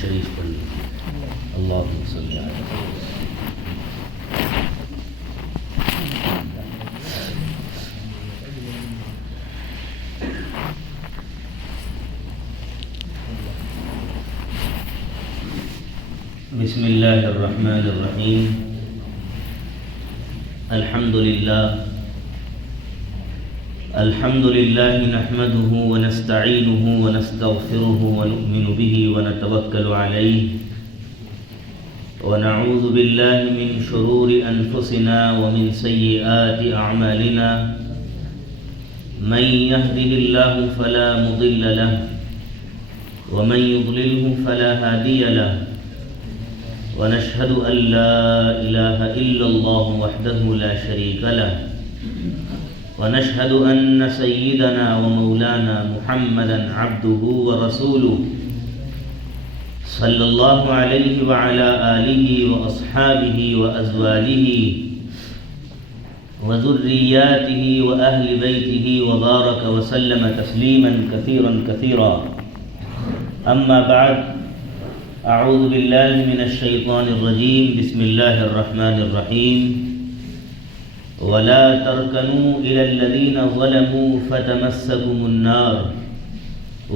شریف پڑھ لیجیے۔ اللہم صلی علی بسم اللہ الرحمن الرحیم۔ الحمد للہ نحمده ونستعینه ونستغفره ونؤمن به ونتوکل علیہ ونعوذ باللہ من شرور انفسنا ومن سیئات اعمالنا من يهده الله فلا مضل له ومن يضلله فلا هادي له ونشهد أن لا إله إلا الله وحده لا شريك له ونشهد أن سيدنا ومولانا محمدا عبده ورسوله صلى الله عليه وعلى آله وأصحابه وأزواجه وذرياته وأهل بيته وبارك وسلم تسليما كثيرا كثيرا أما بعد اعوذ باللہ من الشیطان الرجیم بسم اللہ الرحمن الرحیم ولا ترکنوا الى الذین ظلموا فتمسکم النار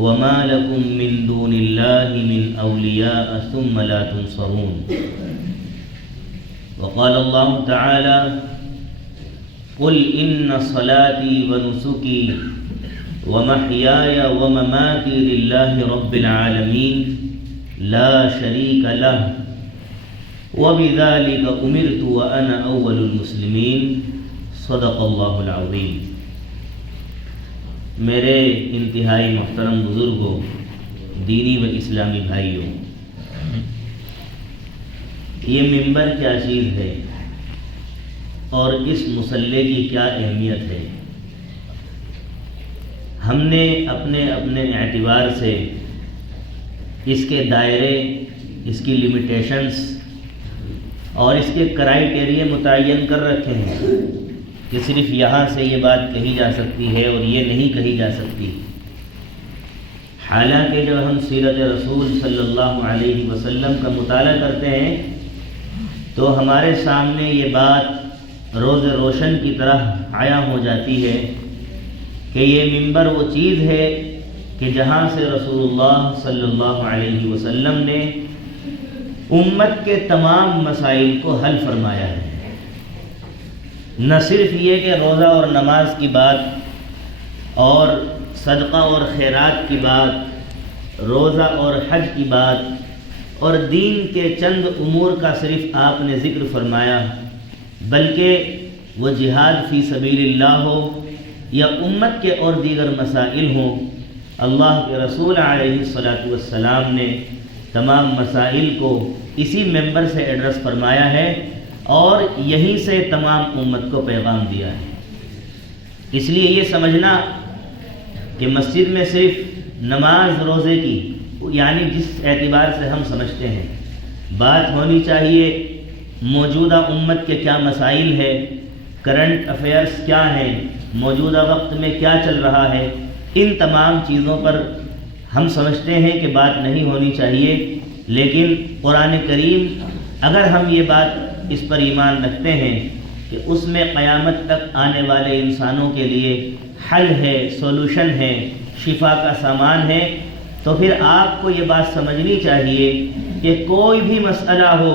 وما لکم من دون اللہ من اولیاء ثم لا تنصرون وقال اللہ تعالی قل ان صلاتي ونسكي ومحياي ومماتي لله رب العالمين لا شریک لہ وبذلک امرت وانا اول المسلمین صدق اللہ العظیم۔ میرے انتہائی محترم بزرگوں، دینی و اسلامی بھائیوں، یہ ممبر کیا چیز ہے اور اس مصلی کی کیا اہمیت ہے، ہم نے اپنے اعتبار سے اس کے دائرے، اس کی لیمیٹیشنز اور اس کے کرائیٹیریا متعین کر رکھے ہیں کہ صرف یہاں سے یہ بات کہی جا سکتی ہے اور یہ نہیں کہی جا سکتی۔ حالانکہ جب ہم سیرت رسول صلی اللہ علیہ وسلم کا مطالعہ کرتے ہیں تو ہمارے سامنے یہ بات روز روشن کی طرح عیاں ہو جاتی ہے کہ یہ ممبر وہ چیز ہے کہ جہاں سے رسول اللہ صلی اللہ علیہ وسلم نے امت کے تمام مسائل کو حل فرمایا ہے۔ نہ صرف یہ کہ روزہ اور نماز کی بات اور صدقہ اور خیرات کی بات، روزہ اور حج کی بات اور دین کے چند امور کا صرف آپ نے ذکر فرمایا، بلکہ وہ جہاد فی سبیل اللہ ہو یا امت کے اور دیگر مسائل ہوں، اللہ کے رسول علیہ السلام نے تمام مسائل کو اسی ممبر سے ایڈریس فرمایا ہے اور یہیں سے تمام امت کو پیغام دیا ہے۔ اس لیے یہ سمجھنا کہ مسجد میں صرف نماز روزے کی، یعنی جس اعتبار سے ہم سمجھتے ہیں، بات ہونی چاہیے موجودہ امت کے کیا مسائل ہے، کرنٹ افیئرس کیا ہیں، موجودہ وقت میں کیا چل رہا ہے، ان تمام چیزوں پر ہم سمجھتے ہیں کہ بات نہیں ہونی چاہیے، لیکن قرآن کریم اگر ہم یہ بات اس پر ایمان رکھتے ہیں کہ اس میں قیامت تک آنے والے انسانوں کے لیے حل ہے، سولوشن ہے، شفا کا سامان ہے، تو پھر آپ کو یہ بات سمجھنی چاہیے کہ کوئی بھی مسئلہ ہو،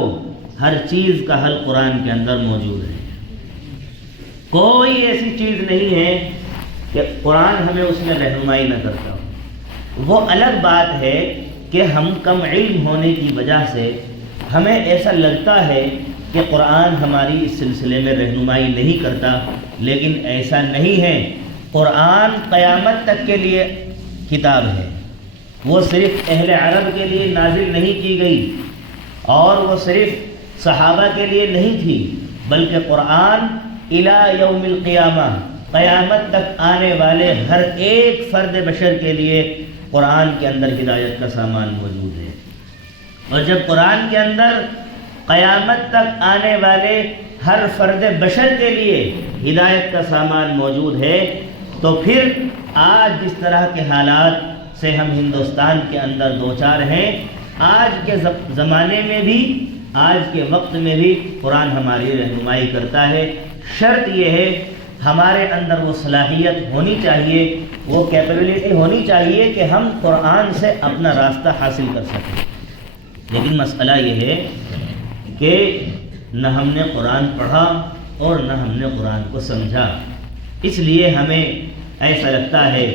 ہر چیز کا حل قرآن کے اندر موجود ہے۔ کوئی ایسی چیز نہیں ہے کہ قرآن ہمیں اس میں رہنمائی نہ کرتا ہو۔ وہ الگ بات ہے کہ ہم کم علم ہونے کی وجہ سے ہمیں ایسا لگتا ہے کہ قرآن ہماری اس سلسلے میں رہنمائی نہیں کرتا، لیکن ایسا نہیں ہے۔ قرآن قیامت تک کے لیے کتاب ہے، وہ صرف اہل عرب کے لیے نازل نہیں کی گئی اور وہ صرف صحابہ کے لیے نہیں تھی، بلکہ قرآن الی یوم القیامہ، قیامت تک آنے والے ہر ایک فرد بشر کے لیے قرآن کے اندر ہدایت کا سامان موجود ہے۔ اور جب قرآن کے اندر قیامت تک آنے والے ہر فرد بشر کے لیے ہدایت کا سامان موجود ہے، تو پھر آج جس طرح کے حالات سے ہم ہندوستان کے اندر دوچار ہیں، آج کے زمانے میں بھی، آج کے وقت میں بھی قرآن ہماری رہنمائی کرتا ہے۔ شرط یہ ہے ہمارے اندر وہ صلاحیت ہونی چاہیے، وہ کیپیبلٹی ہونی چاہیے کہ ہم قرآن سے اپنا راستہ حاصل کر سکیں۔ لیکن مسئلہ یہ ہے کہ نہ ہم نے قرآن پڑھا اور نہ ہم نے قرآن کو سمجھا، اس لیے ہمیں ایسا لگتا ہے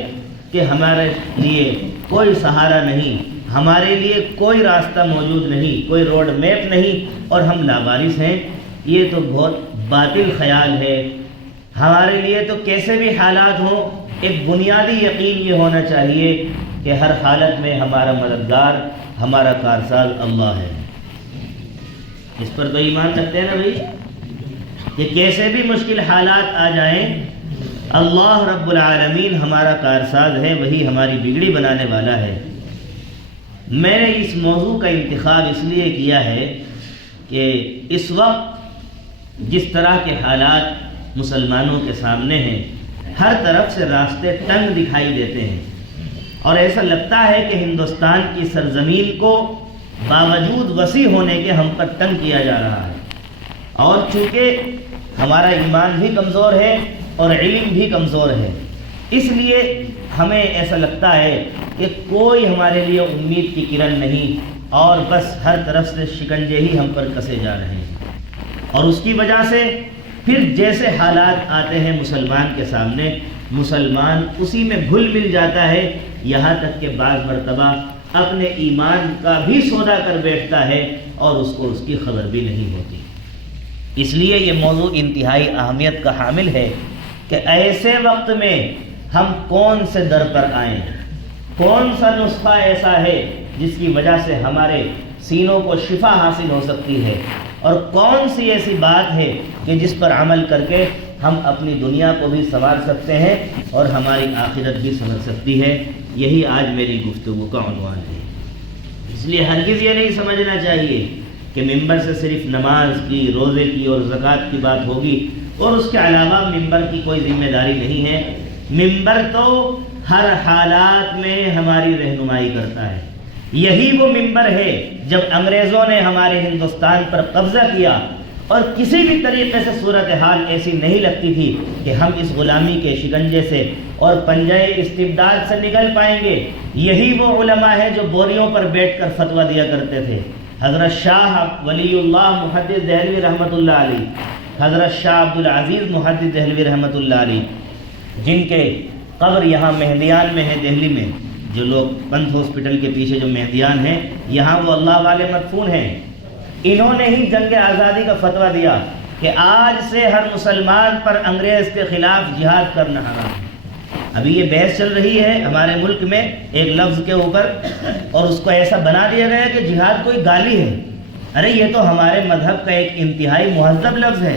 کہ ہمارے لیے کوئی سہارا نہیں، ہمارے لیے کوئی راستہ موجود نہیں، کوئی روڈ میپ نہیں، اور ہم لاوارث ہیں۔ یہ تو بہت باطل خیال ہے۔ ہمارے لیے تو کیسے بھی حالات ہوں، ایک بنیادی یقین یہ ہونا چاہیے کہ ہر حالت میں ہمارا مددگار، ہمارا کارساز اللہ ہے۔ اس پر تو ایمان رکھتے ہیں نا بھائی، کہ کیسے بھی مشکل حالات آ جائیں، اللہ رب العالمین ہمارا کارساز ہے، وہی ہماری بگڑی بنانے والا ہے۔ میں نے اس موضوع کا انتخاب اس لیے کیا ہے کہ اس وقت جس طرح کے حالات مسلمانوں کے سامنے ہیں، ہر طرف سے راستے تنگ دکھائی دیتے ہیں، اور ایسا لگتا ہے کہ ہندوستان کی سرزمین کو باوجود وسیع ہونے کے ہم پر تنگ کیا جا رہا ہے، اور چونکہ ہمارا ایمان بھی کمزور ہے اور علم بھی کمزور ہے، اس لیے ہمیں ایسا لگتا ہے کہ کوئی ہمارے لیے امید کی کرن نہیں، اور بس ہر طرف سے شکنجے ہی ہم پر کسے جا رہے ہیں۔ اور اس کی وجہ سے پھر جیسے حالات آتے ہیں مسلمان کے سامنے، مسلمان اسی میں گھل مل جاتا ہے، یہاں تک کہ بعض مرتبہ اپنے ایمان کا بھی سودا کر بیٹھتا ہے اور اس کو اس کی خبر بھی نہیں ہوتی۔ اس لیے یہ موضوع انتہائی اہمیت کا حامل ہے کہ ایسے وقت میں ہم کون سے در پر آئیں، کون سا نسخہ ایسا ہے جس کی وجہ سے ہمارے سینوں کو شفا حاصل ہو سکتی ہے، اور کون سی ایسی بات ہے کہ جس پر عمل کر کے ہم اپنی دنیا کو بھی سنوار سکتے ہیں اور ہماری آخرت بھی سنور سکتی ہے۔ یہی آج میری گفتگو کا عنوان ہے۔ اس لیے ہرگز یہ نہیں سمجھنا چاہیے کہ ممبر سے صرف نماز کی، روزے کی اور زکوٰۃ کی بات ہوگی اور اس کے علاوہ ممبر کی کوئی ذمہ داری نہیں ہے۔ ممبر تو ہر حالات میں ہماری رہنمائی کرتا ہے۔ یہی وہ ممبر ہے جب انگریزوں نے ہمارے ہندوستان پر قبضہ کیا اور کسی بھی طریقے سے صورتحال ایسی نہیں لگتی تھی کہ ہم اس غلامی کے شکنجے سے اور پنجہ استبداد سے نکل پائیں گے، یہی وہ علماء ہیں جو بوریوں پر بیٹھ کر فتویٰ دیا کرتے تھے۔ حضرت شاہ ولی اللہ محدث دہلوی رحمۃ اللہ علیہ، حضرت شاہ عبد العزیز محدث دہلوی رحمۃ اللہ علیہ، جن کے قبر یہاں مہدیان میں ہے، دہلی میں، جو لوگ پنتھ ہاسپٹل کے پیچھے جو مہدیان ہیں، یہاں وہ اللہ والے مدفون ہیں۔ انہوں نے ہی جنگ آزادی کا فتویٰ دیا کہ آج سے ہر مسلمان پر انگریز کے خلاف جہاد کرنا حرام ہے۔ ابھی یہ بحث چل رہی ہے ہمارے ملک میں ایک لفظ کے اوپر، اور اس کو ایسا بنا دیا گیا کہ جہاد کوئی گالی ہے۔ ارے یہ تو ہمارے مذہب کا ایک انتہائی مہذب لفظ ہے،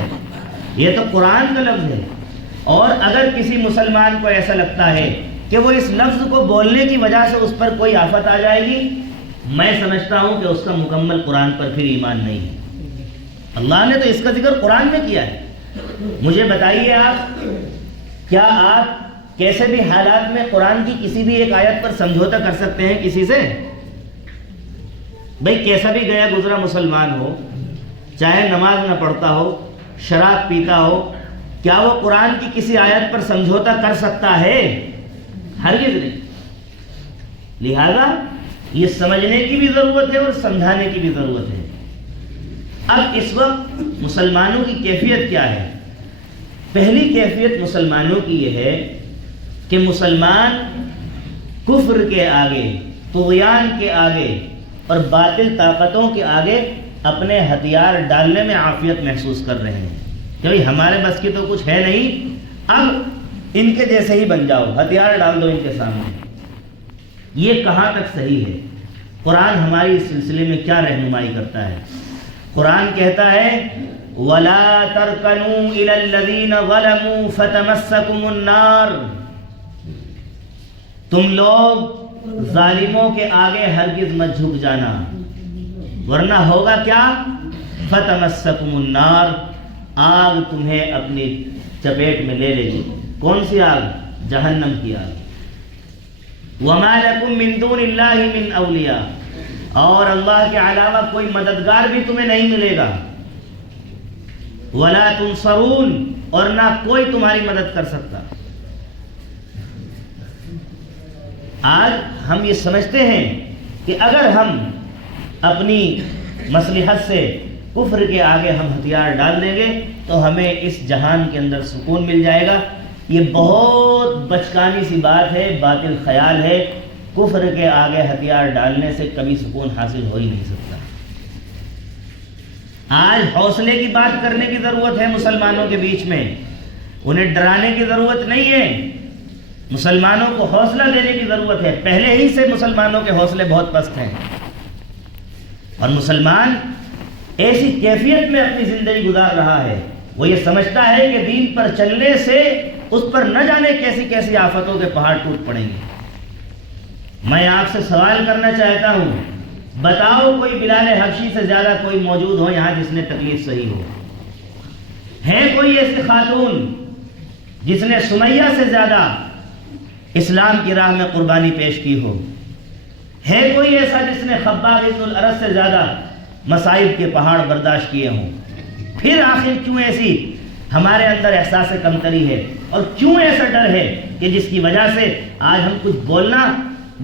یہ تو قرآن کا لفظ ہے، اور اگر کسی مسلمان کو ایسا لگتا ہے کہ وہ اس لفظ کو بولنے کی وجہ سے اس پر کوئی آفت آ جائے گی، میں سمجھتا ہوں کہ اس کا مکمل قرآن پر پھر ایمان نہیں ہے۔ اللہ نے تو اس کا ذکر قرآن میں کیا ہے۔ مجھے بتائیے آپ، کیا آپ کیسے بھی حالات میں قرآن کی کسی بھی ایک آیت پر سمجھوتہ کر سکتے ہیں کسی سے؟ بھئی کیسا بھی گیا گزرا مسلمان ہو، چاہے نماز نہ پڑھتا ہو، شراب پیتا ہو، کیا وہ قرآن کی کسی آیت پر سمجھوتہ کر سکتا ہے؟ ہرگز نہیں۔ لہذا یہ سمجھنے کی بھی ضرورت ہے اور سمجھانے کی بھی ضرورت ہے۔ اب اس وقت مسلمانوں کی کیفیت کیا ہے؟ پہلی کیفیت مسلمانوں کی یہ ہے کہ مسلمان کفر کے آگے، طغیان کے آگے اور باطل طاقتوں کے آگے اپنے ہتھیار ڈالنے میں عافیت محسوس کر رہے ہیں کہ بھئی ہمارے بس کی تو کچھ ہے نہیں، اب ان کے جیسے ہی بن جاؤ، ہتھیار ڈال دو ان کے سامنے۔ یہ کہاں تک صحیح ہے؟ قرآن ہماری اس سلسلے میں کیا رہنمائی کرتا ہے؟ قرآن کہتا ہے وَلَا تَرْكَنُوا إِلَى الَّذِينَ ظَلَمُوا فَتَمَسَّكُمُ النَّارُ، تم لوگ ظالموں کے آگے ہرگز مت جھک جانا، ورنہ ہوگا کیا؟ فَتَمَسَّكُمُ النَّارُ، آگ تمہیں اپنی چپیٹ میں لے لے گی۔ کون سی آگ؟ جہنم کی آگ۔ وَمَا لَكُم مِّن دُونِ اللَّهِ مِّن أَوْلِيَاءَ، اور اللہ کے علاوہ کوئی مددگار بھی تمہیں نہیں ملے گا. ولا تنصرون، اور نہ کوئی تمہاری مدد کر سکتا. آج ہم یہ سمجھتے ہیں کہ اگر ہم اپنی مصلحت سے کفر کے آگے ہم ہتھیار ڈال دیں گے تو ہمیں اس جہان کے اندر سکون مل جائے گا. یہ بہت بچکانی سی بات ہے، باطل خیال ہے. کفر کے آگے ہتھیار ڈالنے سے کبھی سکون حاصل ہو ہی نہیں سکتا. آج حوصلے کی بات کرنے کی ضرورت ہے مسلمانوں کے بیچ میں، انہیں ڈرانے کی ضرورت نہیں ہے. مسلمانوں کو حوصلہ دینے کی ضرورت ہے. پہلے ہی سے مسلمانوں کے حوصلے بہت پست ہیں، اور مسلمان ایسی کیفیت میں اپنی زندگی گزار رہا ہے، وہ یہ سمجھتا ہے کہ دین پر چلنے سے اس پر نہ جانے کیسی کیسی آفتوں کے پہاڑ ٹوٹ پڑیں گے. میں آپ سے سوال کرنا چاہتا ہوں، بتاؤ کوئی بلال حبشی سے زیادہ کوئی موجود ہو یہاں جس نے تکلیف سہی ہو؟ ہے کوئی ایسی خاتون جس نے سمیہ سے زیادہ اسلام کی راہ میں قربانی پیش کی ہو؟ ہے کوئی ایسا جس نے خباب بن الارت سے زیادہ مصائب کے پہاڑ برداشت کیے ہوں؟ پھر آخر کیوں ایسی ہمارے اندر احساس کمتری ہے، اور کیوں ایسا ڈر ہے کہ جس کی وجہ سے آج ہم کچھ بولنا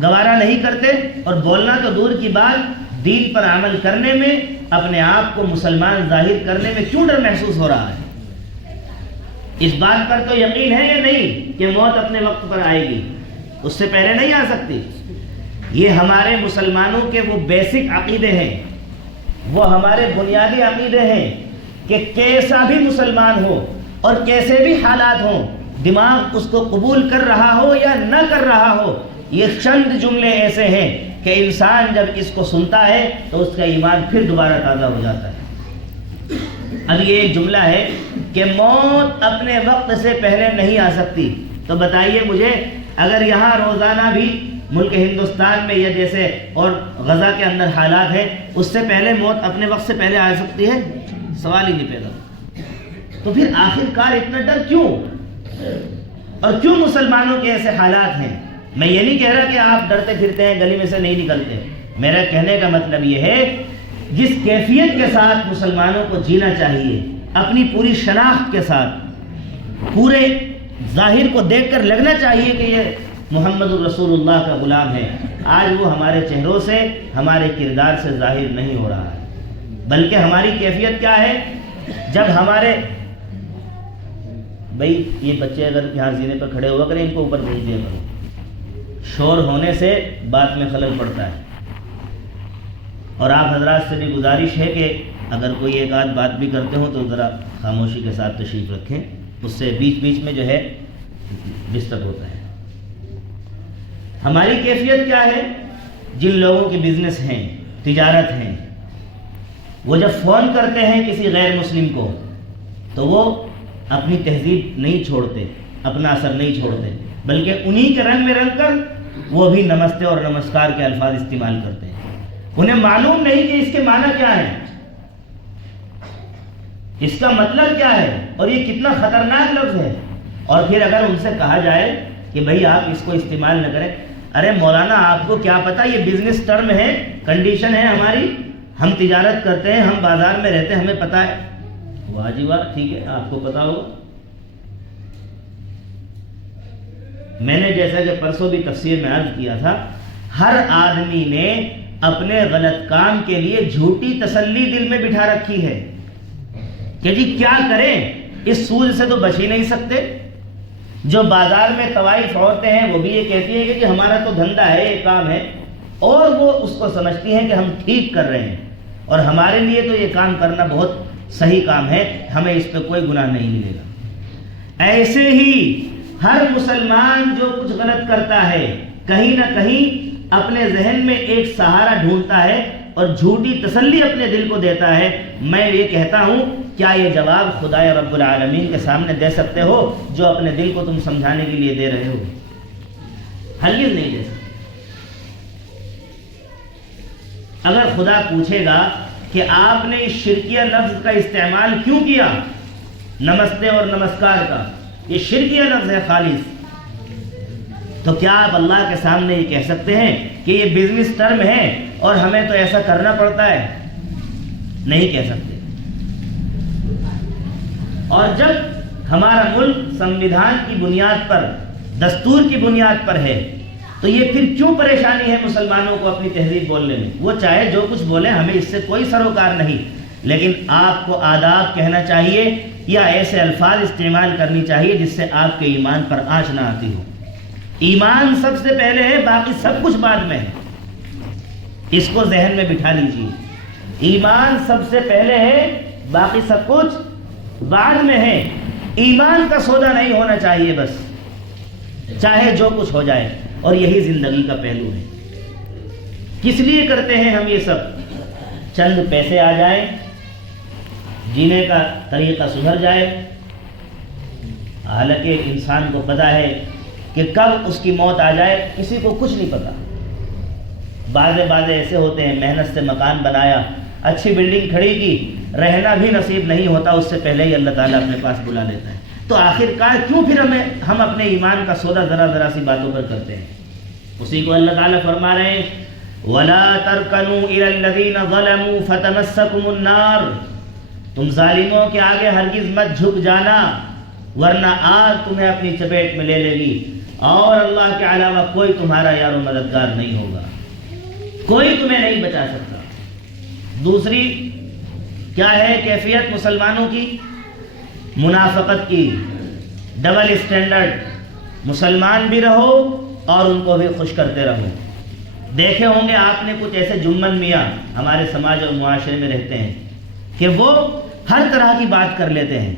گوارا نہیں کرتے، اور بولنا تو دور کی بات، دین پر عمل کرنے میں، اپنے آپ کو مسلمان ظاہر کرنے میں کیوں ڈر محسوس ہو رہا ہے؟ اس بات پر تو یقین ہے یا نہیں کہ موت اپنے وقت پر آئے گی، اس سے پہلے نہیں آ سکتی؟ یہ ہمارے مسلمانوں کے وہ بیسک عقیدے ہیں، وہ ہمارے بنیادی عقیدے ہیں کہ کیسا بھی مسلمان ہو اور کیسے بھی حالات ہوں، دماغ اس کو قبول کر رہا ہو یا نہ کر رہا ہو، یہ چند جملے ایسے ہیں کہ انسان جب اس کو سنتا ہے تو اس کا ایمان پھر دوبارہ تازہ ہو جاتا ہے. اب یہ ایک جملہ ہے کہ موت اپنے وقت سے پہلے نہیں آ سکتی. تو بتائیے مجھے، اگر یہاں روزانہ بھی ملک ہندوستان میں یا جیسے اور غزہ کے اندر حالات ہیں، اس سے پہلے موت اپنے وقت سے پہلے آ سکتی ہے؟ سوال ہی نہیں پیدا. تو پھر آخر کار اتنا ڈر کیوں، اور کیوں مسلمانوں کے ایسے حالات ہیں؟ میں یہ نہیں کہہ رہا کہ آپ ڈرتے پھرتے ہیں، گلی میں سے نہیں نکلتے. میرا کہنے کا مطلب یہ ہے جس کیفیت کے ساتھ مسلمانوں کو جینا چاہیے، اپنی پوری شناخت کے ساتھ، پورے ظاہر کو دیکھ کر لگنا چاہیے کہ یہ محمد الرسول اللہ کا غلام ہے، آج وہ ہمارے چہروں سے، ہمارے کردار سے ظاہر نہیں ہو رہا ہے. بلکہ ہماری کیفیت کیا ہے؟ جب ہمارے بھائی یہ بچے اگر یہاں زینے پر کھڑے ہوا کریں، ان کو اوپر بھیج دیا کرو، شور ہونے سے بات میں خلل پڑتا ہے. اور آپ حضرات سے بھی گزارش ہے کہ اگر کوئی ایک آدھ بات بھی کرتے ہوں تو ذرا خاموشی کے ساتھ تشریف رکھیں، اس سے بیچ بیچ میں جو ہے ڈسٹرب ہوتا ہے. ہماری کیفیت کیا ہے؟ جن لوگوں کی بزنس ہیں، تجارت ہیں، وہ جب فون کرتے ہیں کسی غیر مسلم کو تو وہ اپنی تہذیب نہیں چھوڑتے، اپنا اثر نہیں چھوڑتے، بلکہ انہی کے رنگ میں رنگ کر وہ بھی نمستے اور نمسکار کے الفاظ استعمال کرتے ہیں. انہیں معلوم نہیں کہ اس کے معنی کیا ہے، اس کا مطلب کیا ہے، اور یہ کتنا خطرناک لفظ ہے. اور پھر اگر ان سے کہا جائے کہ بھائی آپ اس کو استعمال نہ کریں، ارے مولانا آپ کو کیا پتا، یہ بزنس ٹرم ہے، کنڈیشن ہے ہماری، ہم تجارت کرتے ہیں، ہم بازار میں رہتے ہیں، ہمیں پتا ہے. واہ جی واہ، ٹھیک ہے، آپ کو پتا ہوگا. میں نے جیسا کہ پرسوں بھی تفسیر میں عرض کیا تھا، ہر آدمی نے اپنے غلط کام کے لیے جھوٹی تسلی دل میں بٹھا رکھی ہے کہ جی کیا کریں، اس سود سے تو بچ ہی نہیں سکتے. جو بازار میں طوائف عورتیں ہیں وہ بھی یہ کہتی ہیں کہ جی ہمارا تو دھندا ہے، یہ کام ہے، اور وہ اس کو سمجھتی ہیں کہ ہم ٹھیک کر رہے ہیں اور ہمارے لیے تو یہ کام کرنا بہت صحیح کام ہے، ہمیں اس پہ کوئی گناہ نہیں ملے گا. ایسے ہی ہر مسلمان جو کچھ غلط کرتا ہے کہیں نہ کہیں اپنے ذہن میں ایک سہارا ڈھونڈتا ہے اور جھوٹی تسلی اپنے دل کو دیتا ہے. میں یہ کہتا ہوں، کیا یہ جواب خدائے رب العالمین کے سامنے دے سکتے ہو جو اپنے دل کو تم سمجھانے کے لیے دے رہے ہو؟ ہرگز نہیں دے سکتے. اگر خدا پوچھے گا کہ آپ نے اس شرکیہ لفظ کا استعمال کیوں کیا، نمستے اور نمسکار کا، یہ شرکیہ لفظ ہے خالص، تو کیا آپ اللہ کے سامنے یہ کہہ سکتے ہیں کہ یہ بزنس ٹرم ہے اور ہمیں تو ایسا کرنا پڑتا ہے؟ نہیں کہہ سکتے۔ اور جب ہمارا ملک سنویدھان کی بنیاد پر، دستور کی بنیاد پر ہے، تو یہ پھر کیوں پریشانی ہے مسلمانوں کو اپنی تہذیب بولنے میں؟ وہ چاہے جو کچھ بولے، ہمیں اس سے کوئی سروکار نہیں، لیکن آپ کو آداب کہنا چاہیے یا ایسے الفاظ استعمال کرنی چاہیے جس سے آپ کے ایمان پر آنچ نہ آتی ہو۔ ایمان سب سے پہلے ہے، باقی سب کچھ بعد میں ہے۔ اس کو ذہن میں بٹھا لیجیے، ایمان سب سے پہلے ہے، باقی سب کچھ بعد میں ہے۔ ایمان کا سودا نہیں ہونا چاہیے بس، چاہے جو کچھ ہو جائے، اور یہی زندگی کا پہلو ہے۔ کس لیے کرتے ہیں ہم یہ سب؟ چند پیسے آ جائیں، جینے کا طریقہ سدھر جائے۔ حالانکہ انسان کو پتہ ہے کہ کب اس کی موت آ جائے کسی کو کچھ نہیں پتہ۔ بعض ایسے ہوتے ہیں، محنت سے مکان بنایا، اچھی بلڈنگ کھڑی کی، رہنا بھی نصیب نہیں ہوتا، اس سے پہلے ہی اللہ تعالیٰ اپنے پاس بلا لیتا ہے۔ تو آخر کار کیوں پھر ہم اپنے ایمان کا سودا ذرا سی باتوں پر کرتے ہیں؟ اسی کو اللہ تعالیٰ فرما رہے ہیں وَلَا تَرْكَنُوا إِلَى الَّذِينَ ظَلَمُوا فَتَمَسَّكُمُ النَّارُ، تم ظالموں کے آگے ہرگز مت جھک جانا، ورنہ آگ تمہیں اپنی چپیٹ میں لے لے گی، اور اللہ کے علاوہ کوئی تمہارا یار و مددگار نہیں ہوگا، کوئی تمہیں نہیں بچا سکتا۔ دوسری کیا ہے کیفیت مسلمانوں کی؟ منافقت کی، ڈبل اسٹینڈرڈ۔ مسلمان بھی رہو اور ان کو بھی خوش کرتے رہو۔ دیکھے ہوں گے آپ نے کچھ ایسے جمن میاں ہمارے سماج اور معاشرے میں رہتے ہیں کہ وہ ہر طرح کی بات کر لیتے ہیں۔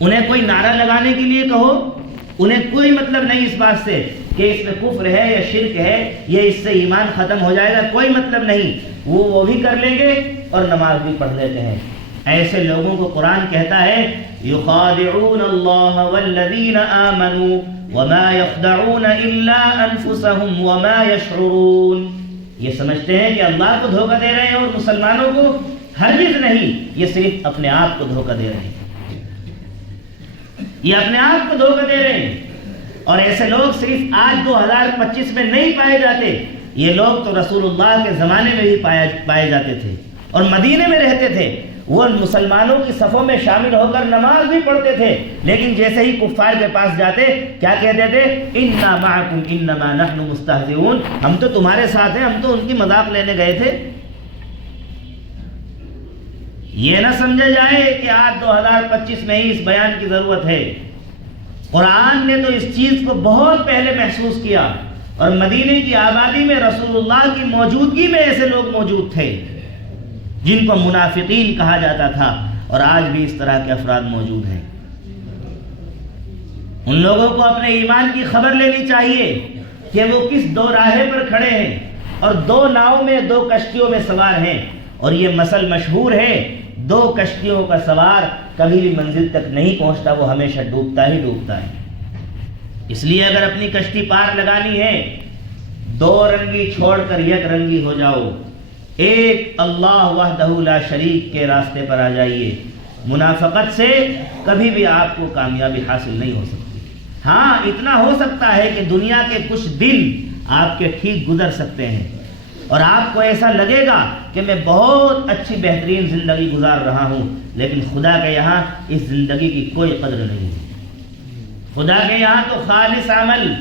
انہیں کوئی نعرہ لگانے کے لیے کہو، انہیں کوئی مطلب نہیں اس بات سے کہ اس میں کفر ہے یا شرک ہے یا اس سے ایمان ختم ہو جائے گا، کوئی مطلب نہیں، وہ بھی کر لیں گے اور نماز بھی پڑھ لیتے ہیں۔ ایسے لوگوں کو قرآن کہتا ہے یخادعون اللہ والذین آمنوا وما يخدعون الا انفسهم وما يشعرون، یہ سمجھتے ہیں کہ اللہ کو دھوکہ دے رہے ہیں اور مسلمانوں کو ہرگز نہیں، یہ صرف اپنے آپ کو دھوکہ دے رہے ہیں، یہ اپنے آپ کو دھوکہ دے رہے ہیں۔ اور ایسے لوگ صرف آج 2025 میں نہیں پائے جاتے، یہ لوگ تو رسول اللہ کے زمانے میں بھی پائے جاتے تھے اور مدینے میں رہتے تھے۔ وہ مسلمانوں کی صفوں میں شامل ہو کر نماز بھی پڑھتے تھے، لیکن جیسے ہی کفار کے پاس جاتے کیا کہتے تھے؟ انا معکم انما نحن مستہزئون، ہم تو تمہارے ساتھ ہیں، ہم تو ان کی مذاق لینے گئے تھے۔ یہ نہ سمجھا جائے کہ آج 2025 میں ہی اس بیان کی ضرورت ہے۔ قرآن نے تو اس چیز کو بہت پہلے محسوس کیا، اور مدینے کی آبادی میں رسول اللہ کی موجودگی میں ایسے لوگ موجود تھے جن کو منافقین کہا جاتا تھا، اور آج بھی اس طرح کے افراد موجود ہیں۔ ان لوگوں کو اپنے ایمان کی خبر لینی چاہیے کہ وہ کس دو راہے پر کھڑے ہیں، اور دو ناؤں میں، دو کشتیوں میں سوار ہیں، اور یہ مثل مشہور ہے، دو کشتیوں کا سوار کبھی بھی منزل تک نہیں پہنچتا، وہ ہمیشہ ڈوبتا ہی ڈوبتا ہے۔ اس لیے اگر اپنی کشتی پار لگانی ہے، دو رنگی چھوڑ کر یک رنگی ہو جاؤ، ایک اللہ وحدہ لا شریک کے راستے پر آ جائیے۔ منافقت سے کبھی بھی آپ کو کامیابی حاصل نہیں ہو سکتی۔ ہاں اتنا ہو سکتا ہے کہ دنیا کے کچھ دن آپ کے ٹھیک گزر سکتے ہیں، اور آپ کو ایسا لگے گا کہ میں بہت اچھی بہترین زندگی گزار رہا ہوں، لیکن خدا کے یہاں اس زندگی کی کوئی قدر نہیں ہے۔ خدا کے یہاں تو خالص عمل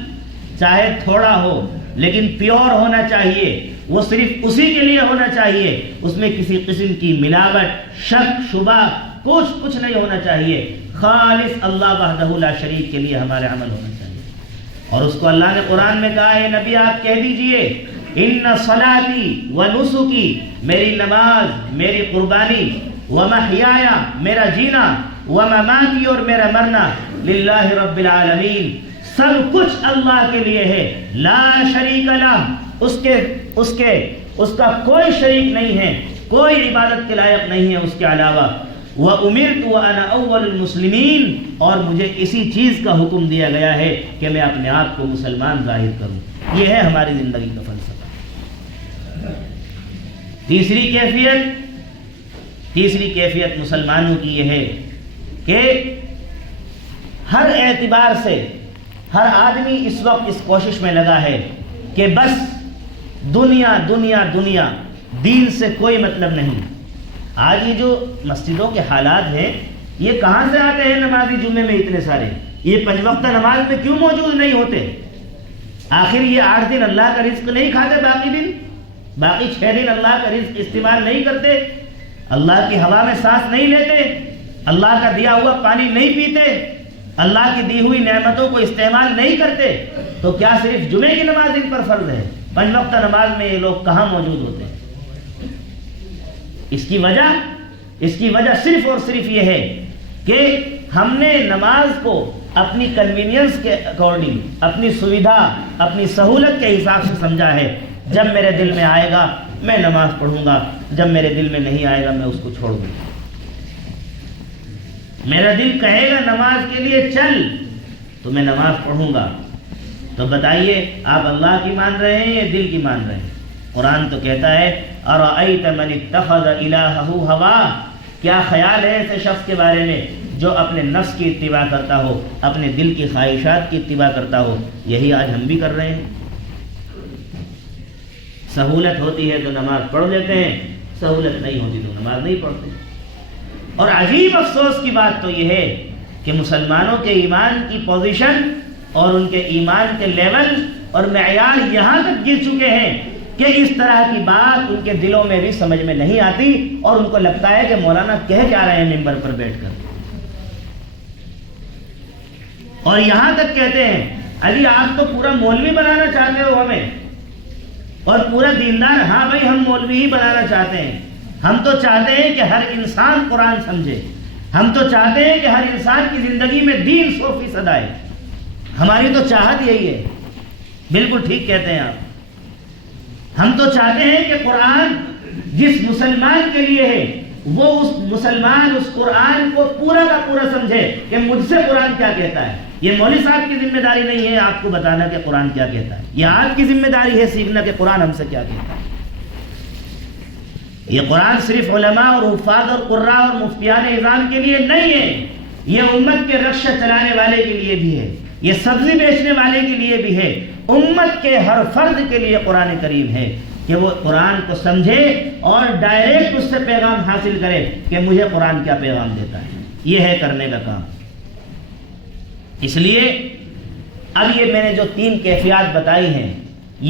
چاہے تھوڑا ہو لیکن پیور ہونا چاہیے، وہ صرف اسی کے لیے ہونا چاہیے، اس میں کسی قسم کی ملاوٹ، شک، شبہ کچھ نہیں ہونا چاہیے۔ خالص اللہ وحدہ لا شریک کے لیے ہمارے عمل ہونا چاہیے۔ اور اس کو اللہ نے قرآن میں کہا ہے، نبی آپ کہہ دیجئے ان صلاتی و نسکی، میری نماز، میری قربانی، و محیایا، میرا جینا، و مماتی، اور میرا مرنا، للہ رب العالمین، سب کچھ اللہ کے لیے ہے، لا شریک لہ، اس کا کوئی شریک نہیں ہے، کوئی عبادت کے لائق نہیں ہے اس کے علاوہ، وَأُمِرْتُ وَأَنَا أَوَّلُ الْمُسْلِمِينَ، اور مجھے اسی چیز کا حکم دیا گیا ہے کہ میں اپنے آپ کو مسلمان ظاہر کروں۔ یہ ہے ہماری زندگی کا فلسفہ۔ تیسری کیفیت مسلمانوں کی یہ ہے کہ ہر اعتبار سے، ہر آدمی اس وقت اس کوشش میں لگا ہے کہ بس دنیا دنیا دنیا، دین سے کوئی مطلب نہیں۔ آج یہ جو مسجدوں کے حالات ہیں یہ کہاں سے آتے ہیں؟ نمازی جمعے میں اتنے سارے، یہ 5 وقتہ نماز میں کیوں موجود نہیں ہوتے؟ آخر یہ 8 دن اللہ کا رزق نہیں کھاتے؟ باقی 6 دن اللہ کا رزق استعمال نہیں کرتے؟ اللہ کی ہوا میں سانس نہیں لیتے؟ اللہ کا دیا ہوا پانی نہیں پیتے؟ اللہ کی دی ہوئی نعمتوں کو استعمال نہیں کرتے؟ تو کیا صرف جمعے کی نماز ان پر فرض ہے؟ 5 وقتہ نماز میں یہ لوگ کہاں موجود ہوتے ہیں؟ اس کی وجہ صرف اور صرف یہ ہے کہ ہم نے نماز کو اپنی کنوینئنس کے اکارڈنگ، اپنی سویدھا، اپنی سہولت کے حساب سے سمجھا ہے۔ جب میرے دل میں آئے گا میں نماز پڑھوں گا، جب میرے دل میں نہیں آئے گا میں اس کو چھوڑ دوں گا۔ میرا دل کہے گا نماز کے لیے چل تو میں نماز پڑھوں گا۔ تو بتائیے آپ اللہ کی مان رہے ہیں یا دل کی مان رہے ہیں؟ قرآن تو کہتا ہے اَرَأَيْتَ مَنِ اتَّخَذَ إِلَٰهَهُ هَوَاهُ، کیا خیال ہے ایسے شخص کے بارے میں جو اپنے نفس کی اتباع کرتا ہو، اپنے دل کی خواہشات کی اتباع کرتا ہو۔ یہی آج ہم بھی کر رہے ہیں۔ سہولت ہوتی ہے تو نماز پڑھ لیتے ہیں، سہولت نہیں ہوتی تو نماز نہیں پڑھتے۔ اور عجیب افسوس کی بات تو یہ ہے کہ مسلمانوں کے ایمان کی پوزیشن اور ان کے ایمان کے لیول اور معیار یہاں تک گر چکے ہیں کہ اس طرح کی بات ان کے دلوں میں بھی سمجھ میں نہیں آتی، اور ان کو لگتا ہے کہ مولانا کہہ کیا رہے ہیں منبر پر بیٹھ کر۔ اور یہاں تک کہتے ہیں علی آپ تو پورا مولوی بنانا چاہتے ہو ہمیں، اور پورا دیندار۔ ہاں بھائی ہم مولوی ہی بنانا چاہتے ہیں۔ ہم تو چاہتے ہیں کہ ہر انسان قرآن سمجھے، ہم تو چاہتے ہیں کہ ہر انسان کی زندگی میں دین 100% آئے۔ ہماری تو چاہت یہی ہے۔ بالکل ٹھیک کہتے ہیں آپ۔ ہم تو چاہتے ہیں کہ قرآن جس مسلمان کے لیے ہے وہ اس مسلمان اس قرآن کو پورا کا پورا سمجھے کہ مجھ سے قرآن کیا کہتا ہے۔ یہ مولوی صاحب کی ذمہ داری نہیں ہے آپ کو بتانا کہ قرآن کیا کہتا ہے، یہ آپ کی ذمہ داری ہے سیکھنا کہ قرآن ہم سے کیا کہتا ہے۔ یہ قرآن صرف علماء اور حفاظ اور قراء اور مفتیان اعظام کے لیے نہیں ہے، یہ امت کے رکشہ چلانے والے کے لیے بھی ہے، یہ سبزی بیچنے والے کے لیے بھی ہے، امت کے ہر فرد کے لیے قرآن کریم ہے کہ وہ قرآن کو سمجھے اور ڈائریکٹ اس سے پیغام حاصل کرے کہ مجھے قرآن کیا پیغام دیتا ہے۔ یہ ہے کرنے کا کام۔ اس لیے اب یہ میں نے جو 3 کیفیات بتائی ہیں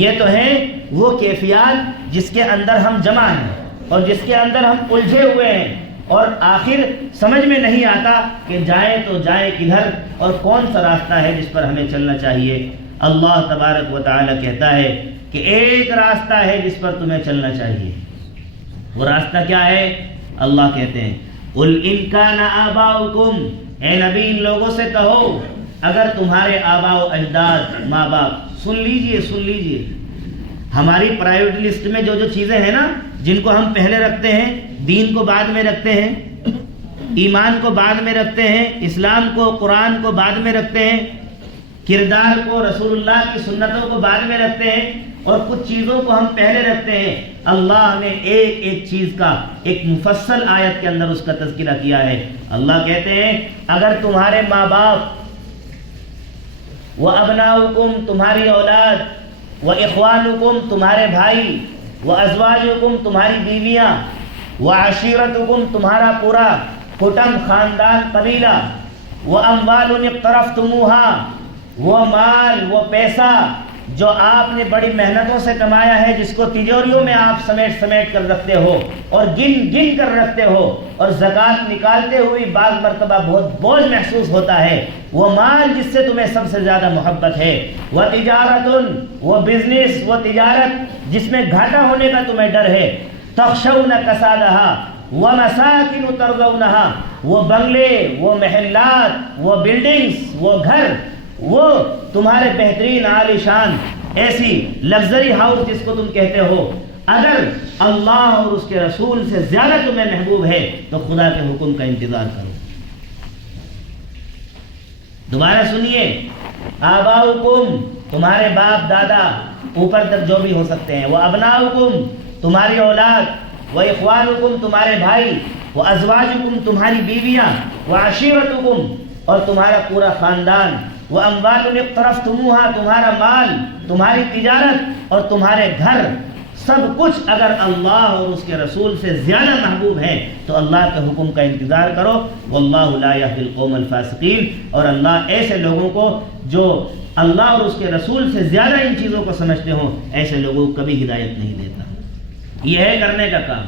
یہ تو ہیں وہ کیفیات جس کے اندر ہم جمع ہیں اور جس کے اندر ہم الجھے ہوئے ہیں، اور آخر سمجھ میں نہیں آتا کہ جائیں تو جائیں کدھر اور کون سا راستہ ہے جس پر ہمیں چلنا چاہیے۔ اللہ تبارک و تعالی کہتا ہے کہ ایک راستہ ہے جس پر تمہیں چلنا چاہیے۔ وہ راستہ کیا ہے؟ اللہ کہتے ہیں قُلْ إِنْ كَانَ آبَاؤُكُمْ، اے نبی ان لوگوں سے کہو اگر تمہارے آباء و اجداد ماں باپ، سن لیجئے ہماری پرائیویٹ لسٹ میں جو چیزیں ہیں نا جن کو ہم پہلے رکھتے ہیں، دین کو بعد میں رکھتے ہیں، ایمان کو بعد میں رکھتے ہیں، اسلام کو قرآن کو بعد میں رکھتے ہیں، کردار کو رسول اللہ کی سنتوں کو بعد میں رکھتے ہیں، اور کچھ چیزوں کو ہم پہلے رکھتے ہیں۔ اللہ نے ایک ایک چیز کا ایک مفصل آیت کے اندر اس کا تذکرہ کیا ہے۔ اللہ کہتے ہیں اگر تمہارے ماں باپ، وَأَبْنَاؤُكُمْ تمہاری اولاد، وَإِخْوَانُكُمْ تمہارے بھائی، وَأَزْوَاجُكُمْ تمہاری بیویاں، وَعَشِيرَتُكُمْ تمہارا پورا کٹم خاندان قبیلہ، وَأَمْوَالٌ اقْتَرَفْتُمُوهَا وہ مال وہ پیسہ جو آپ نے بڑی محنتوں سے کمایا ہے، جس کو تجوریوں میں آپ سمیٹ کر رکھتے ہو اور گن کر رکھتے ہو، اور زکوٰۃ نکالتے ہوئے بعض مرتبہ بہت بوجھ محسوس ہوتا ہے، وہ مال جس سے تمہیں سب سے زیادہ محبت ہے، وہ تجارت وہ بزنس وہ تجارت جس میں گھاٹا ہونے کا تمہیں ڈر ہے، تخشون کسادہا ومساکن ترضونہا وہ بنگلے وہ محلات وہ بلڈنگز وہ گھر وہ تمہارے بہترین عالی شان ایسی لگژری ہاؤس جس کو تم کہتے ہو، اگر اللہ اور اس کے رسول سے زیادہ تمہیں محبوب ہے تو خدا کے حکم کا انتظار کرو۔ دوبارہ سنیے، آباؤکم تمہارے باپ دادا اوپر تک جو بھی ہو سکتے ہیں، وہ ابناؤکم تمہاری اولاد، وہ اخوانکم تمہارے بھائی، وہ ازواجکم تمہاری بیویاں، وہ عشیرتکم اور تمہارا پورا خاندان، وَأَمْوَالٌ اقْتَرَفْتُمُوهَا، تمہارا مال، تمہاری تجارت اور تمہارے گھر، سب کچھ اگر اللہ اور اس کے رسول سے زیادہ محبوب ہے تو اللہ کے حکم کا انتظار کرو. واللہ لا یہدی القوم الفاسقین، اور اللہ ایسے لوگوں کو جو اللہ اور اس کے رسول سے زیادہ ان چیزوں کو سمجھتے ہوں، ایسے لوگوں کو کبھی ہدایت نہیں دیتا. یہ ہے کرنے کا کام.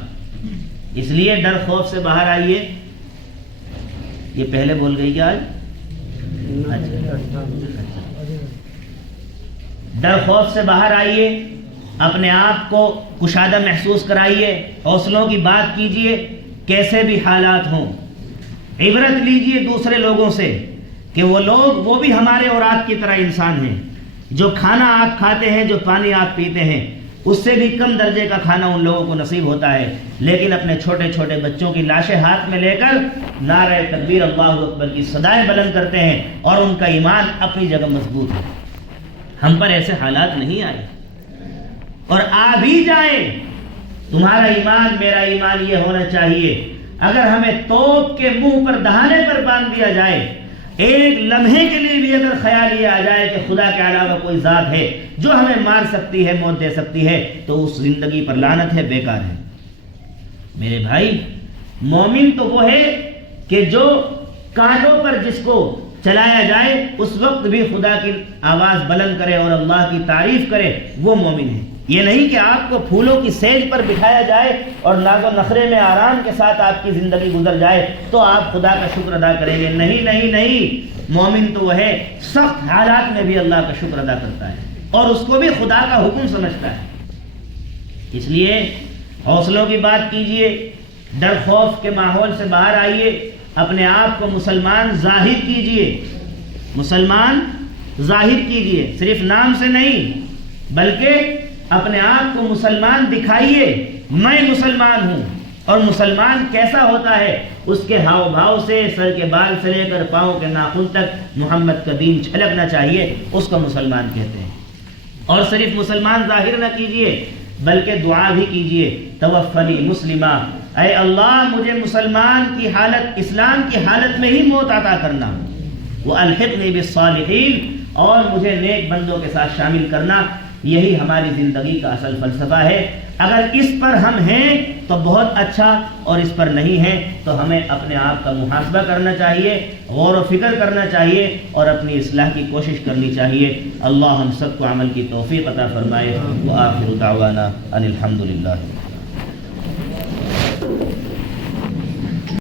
اس لیے ڈر خوف سے باہر آئیے. یہ پہلے بول گئی کیا آج؟ ڈر خوف سے باہر آئیے، اپنے آپ کو کشادہ محسوس کرائیے، حوصلوں کی بات کیجئے کیسے بھی حالات ہوں. عبرت لیجئے دوسرے لوگوں سے کہ وہ لوگ، وہ بھی ہمارے اور آپ کی طرح انسان ہیں. جو کھانا آپ کھاتے ہیں، جو پانی آپ پیتے ہیں، اس سے بھی کم درجے کا کھانا ان لوگوں کو نصیب ہوتا ہے، لیکن اپنے چھوٹے چھوٹے بچوں کی لاشیں ہاتھ میں لے کر نعرہ تکبیر اللہ اکبر کی صدائیں بلند کرتے ہیں اور ان کا ایمان اپنی جگہ مضبوط ہے. ہم پر ایسے حالات نہیں آئے اور آ بھی جائے. تمہارا ایمان میرا ایمان یہ ہونا چاہیے، اگر ہمیں توپ کے منہ پر دہانے پر باندھ دیا جائے، ایک لمحے کے لیے بھی اگر خیال یہ آ جائے کہ خدا کے علاوہ کوئی ذات ہے جو ہمیں مار سکتی ہے، موت دے سکتی ہے، تو اس زندگی پر لعنت ہے، بیکار ہے. میرے بھائی، مومن تو وہ ہے کہ جو کانٹوں پر جس کو چلایا جائے اس وقت بھی خدا کی آواز بلند کرے اور اللہ کی تعریف کرے، وہ مومن ہے. یہ نہیں کہ آپ کو پھولوں کی سیج پر بٹھایا جائے اور ناز و نخرے میں آرام کے ساتھ آپ کی زندگی گزر جائے تو آپ خدا کا شکر ادا کریں گے. نہیں نہیں نہیں، مومن تو وہ ہے سخت حالات میں بھی اللہ کا شکر ادا کرتا ہے اور اس کو بھی خدا کا حکم سمجھتا ہے. اس لیے حوصلوں کی بات کیجئے، ڈر خوف کے ماحول سے باہر آئیے، اپنے آپ کو مسلمان ظاہر کیجئے. مسلمان ظاہر کیجئے، صرف نام سے نہیں بلکہ اپنے آپ کو مسلمان دکھائیے. میں مسلمان ہوں. اور مسلمان کیسا ہوتا ہے؟ اس کے ہاؤ بھاؤ سے، سر کے بال سے لے کر پاؤں کے ناخن تک محمد کا دین چھلکنا چاہیے، اس کو مسلمان کہتے ہیں. اور صرف مسلمان ظاہر نہ کیجئے بلکہ دعا بھی کیجئے، توفنی مسلمہ، اے اللہ مجھے مسلمان کی حالت، اسلام کی حالت میں ہی موت عطا کرنا. وَأَلْحِقْنِي بِالصَّالِحِينَ، اور مجھے نیک بندوں کے ساتھ شامل کرنا. یہی ہماری زندگی کا اصل فلسفہ ہے. اگر اس پر ہم ہیں تو بہت اچھا، اور اس پر نہیں ہیں تو ہمیں اپنے آپ کا محاسبہ کرنا چاہیے، غور و فکر کرنا چاہیے اور اپنی اصلاح کی کوشش کرنی چاہیے. اللہ ہم سب کو عمل کی توفیق عطا فرمائے. وآخر دعوانا ان الحمد للہ.